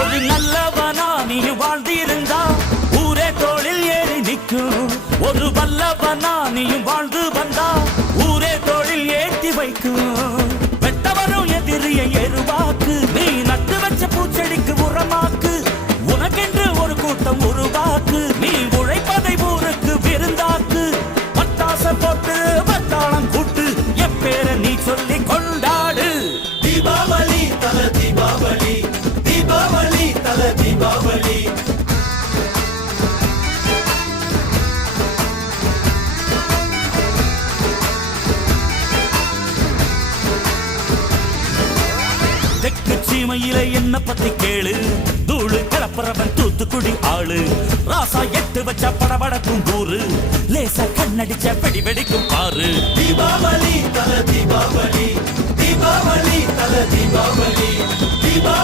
ஒரு நல்லவனா நீ வாழ்ந்திருந்தா ஊரே தோளில் ஏறி நிற்கும். ஒரு வல்லவனா நீயும் வாழ்ந்து வந்தா ஊரே தோளில் ஏற்றி வைக்கும். வெட்டவரும் எதிரியை எருவாக்கு, நீ நட்டு வச்ச பூச்செடிக்கு உரமாக்கு. உனக்கென்று ஒரு கூட்டம் உருவாக்கு, நீ உழைப்பதை ஊருக்கு விருந்தாக்கு. பட்டாச போட்டு பட்டாளம் கூட்டு, எப்பேர நீ சொல்லி கொண்டாடு. தீபாவளி தல தீபாவளி, தீபாவளி தல தீபாவளி. தெற்கு சீமையில என்ன பத்தி கேளு, தூளு கிளப்புறவன் தூத்துக்குடி ஆளு. ராசா எட்டு வச்ச படபடக்கும் கூறு, லேசா கண்ணடிச்ச வெடி வெடிக்கும் பாரு. தீபாவளி தல தீபாவளி, தீபாவளி தல தீபாவளி, தீபாவளி.